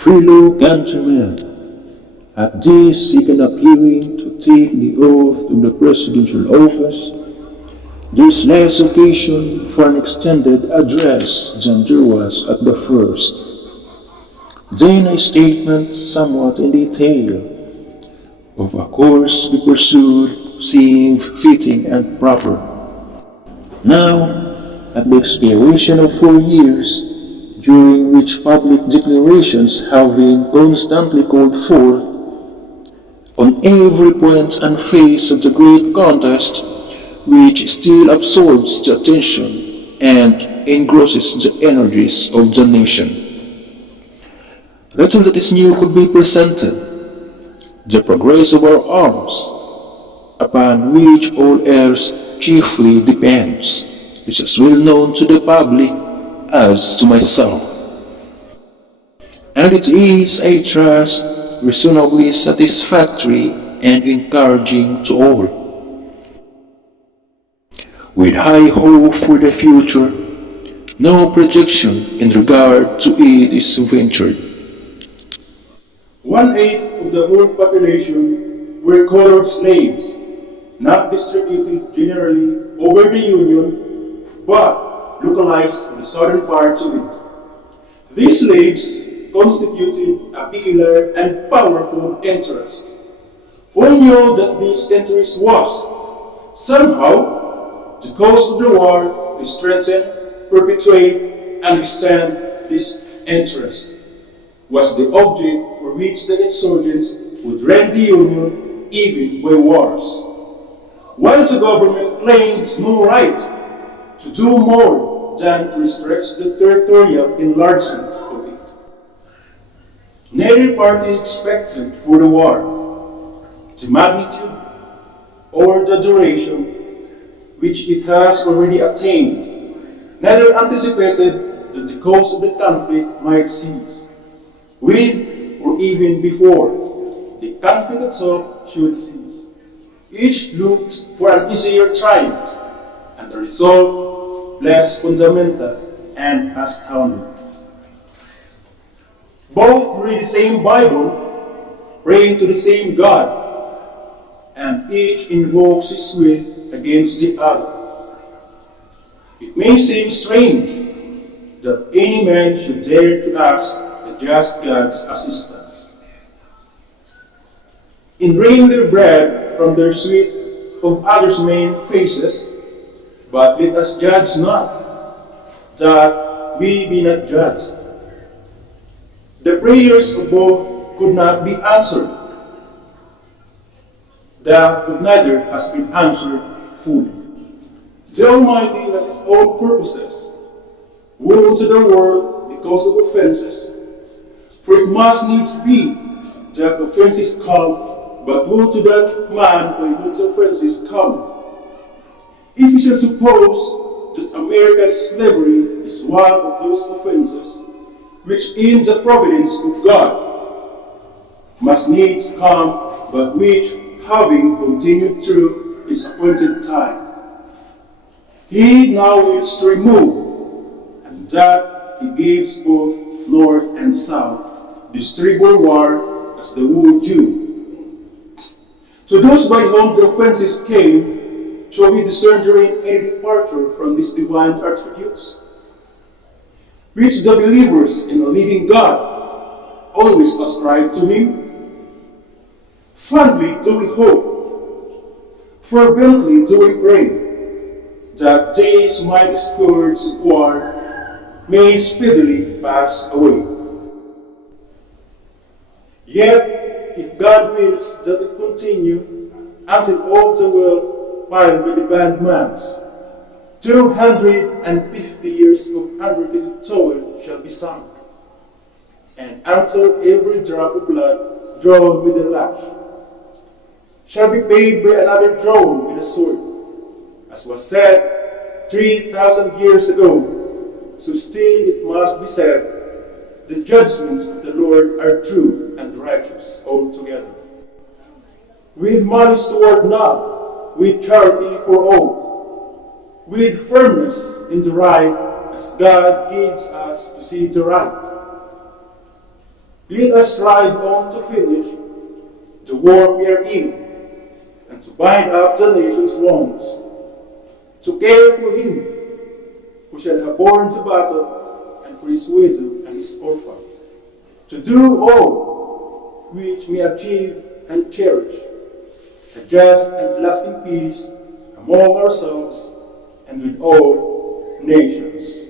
Fellow countrymen, at this second appearing to take the oath of the presidential office, this last occasion for an extended address than there was at the first. Then a statement somewhat in detail of a course to be pursued seemed fitting and proper. Now, at the expiration of 4 years, during which public declarations have been constantly called forth, on every point and phase of the great contest, which still absorbs the attention and engrosses the energies of the nation. Little that is new could be presented. The progress of our arms, upon which all else chiefly depends, is as well known to the public as to myself. And it is, I trust, reasonably satisfactory and encouraging to all. With high hope for the future, no projection in regard to it is ventured. 1/8 of the whole population were colored slaves, not distributed generally over the Union, but localized to the southern parts of it. These slaves constituted a peculiar and powerful interest. All knew that this interest was, somehow, the cause of the war to strengthen, perpetuate, and extend this interest was the object for which the insurgents would rend the Union even by wars. While the government claimed no right to do more than to restrict the territorial enlargement of it. Neither party expected for the war the magnitude or the duration which it has already attained. Neither anticipated that the cause of the conflict might cease, with or even before the conflict itself should cease. Each looked for an easier triumph, and the result less fundamental and astounding. Both read the same Bible, praying to the same God, and each invokes his will against the other. It may seem strange that any man should dare to ask the just God's assistance. In raining their bread from their sweet of others' main faces, but let us judge not, that we be not judged. The prayers of both could not be answered. That of neither has been answered fully. The Almighty has His own purposes. Woe to the world because of offenses. For it must needs be that offenses come, but woe to that man by whom the offenses come. If we shall suppose that American slavery is one of those offenses, which in the providence of God must needs come, but which, having continued through His appointed time, He now wills to remove, and that He gives both north and south this terrible war as the would do. To those by whom the offenses came, shall we discern therein any departure from these divine attributes, which the believers in a living God always ascribe to Him? Fondly do we hope, fervently do we pray, that these mighty scourges of war may speedily pass away. Yet, if God wills that it continue until all the world piled by the bondman's, 250 years of unrequited toil shall be sunk, and until every drop of blood drawn with a lash shall be paid by another drawn with a sword, as was said 3,000 years ago, so still it must be said, the judgments of the Lord are true and righteous altogether. With malice toward none, with charity for all, with firmness in the right, as God gives us to see the right. Let us strive on to finish the work we are in, and to bind up the nation's wrongs, to care for him who shall have borne the battle, and for his widow and his orphan, to do all which may achieve and cherish a just and lasting peace among ourselves and with all nations.